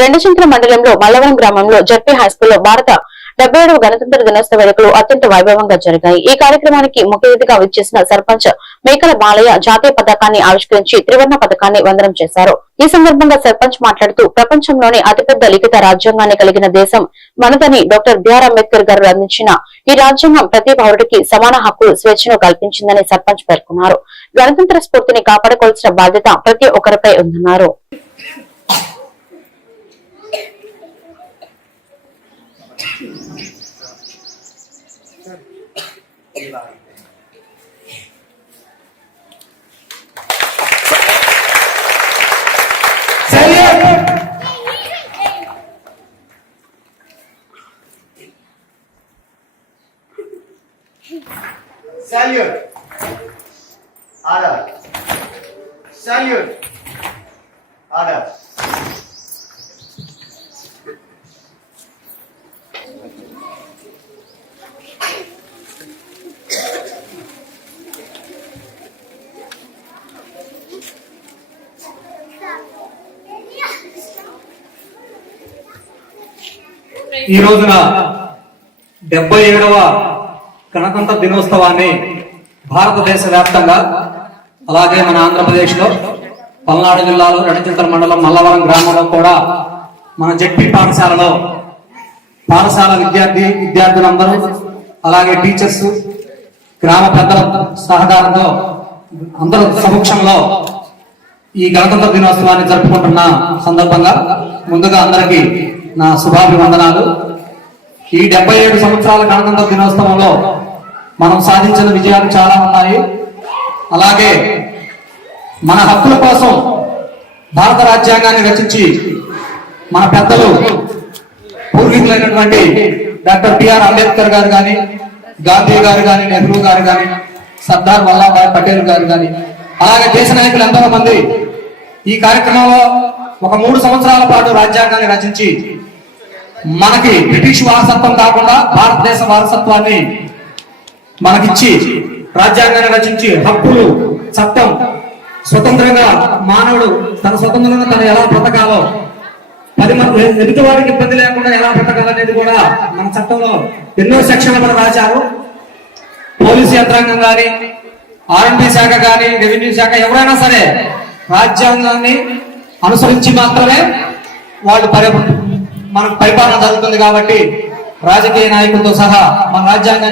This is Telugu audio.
రెండచింతల మండలంలో మల్లవరం గ్రామంలో జడ్పీ హైస్కూల్లో భారత 77వ గణతంత్ర దినోత్సవ వేడుకలు అత్యంత వైభవంగా జరిగాయి. ఈ కార్యక్రమానికి ముఖ్య అతిథిగా విచ్చేసిన సర్పంచ్ మేకల బాలయ్య జాతీయ పతాకాన్ని ఆవిష్కరించి త్రివర్ణ పతాకాన్ని వందనం చేశారు. ఈ సందర్భంగా సర్పంచ్ మాట్లాడుతూ ప్రపంచంలోనే అతిపెద్ద లిఖిత రాజ్యాంగాన్ని కలిగిన దేశం మనదని డాక్టర్ బిఆర్ అంబేద్కర్ గారు అందించిన ఈ రాజ్యాంగం ప్రతి పౌరుడికి సమాన హక్కులు స్వేచ్ఛను కల్పించిందని సర్పంచ్ పేర్కొన్నారు. గణతంత్ర స్ఫూర్తిని కాపాడుకోవాల్సిన బాధ్యత ప్రతి ఒక్కరిపై ఉందన్నారు. Salute. Order. Salute. Order. ఈ రోజున 77వ గణతంత్ర దినోత్సవాన్ని భారతదేశ వ్యాప్తంగా అలాగే మన ఆంధ్రప్రదేశ్ లో పల్నాడు జిల్లాలో రెండచింతల మండలం మల్లవరం గ్రామంలో కూడా మన జడ్పీ పాఠశాలలో పాఠశాల విద్యార్థులందరూ అలాగే టీచర్స్ గ్రామ పెద్దల సహకారంతో అందరూ సమక్షంలో ఈ గణతంత్ర దినోత్సవాన్ని జరుపుకుంటున్న సందర్భంగా ముందుగా అందరికీ నా శుభాభివందనాలు. ఈ 77 సంవత్సరాల గణతంత్ర దినోత్సవంలో మనం సాధించిన విజయాలు చాలా ఉన్నాయి. అలాగే మన హక్కుల కోసం భారత రాజ్యాంగాన్ని రచించి మన పెద్దలు పూర్వీకులైనటువంటి డాక్టర్ బిఆర్ అంబేద్కర్ గారు కానీ, గాంధీ గారు కానీ, నెహ్రూ గారు కానీ, సర్దార్ వల్లభాయ్ పటేల్ గారు కానీ, అలాగే దేశ నాయకులు ఎంతో మంది ఈ కార్యక్రమంలో ఒక 3 సంవత్సరాల పాటు రాజ్యాంగాన్ని రచించి మనకి బ్రిటిష్ వారసత్వం కాకుండా భారతదేశ వారసత్వాన్ని మనకిచ్చి రాజ్యాంగాన్ని రచించి హక్కులు చట్టం స్వతంత్రంగా మానవుడు తన స్వతంత్రంగా తను ఎలా బ్రతకాలో 10 మంది ఎదుటి వారికి ఇబ్బంది లేకుండా ఎలా బ్రతకాలనేది కూడా మన చట్టంలో ఎన్నో సెక్షన్లు కూడా రాశారు. పోలీసు యంత్రాంగం కానీ, ఆర్ఎంపీ శాఖ కానీ, రెవెన్యూ శాఖ ఎవరైనా సరే రాజ్యాంగాన్ని అనుసరించి మాత్రమే వాళ్ళు మనకు పరిపాలన జరుగుతుంది. కాబట్టి రాజకీయ నాయకులతో సహా మన రాజ్యాంగాన్ని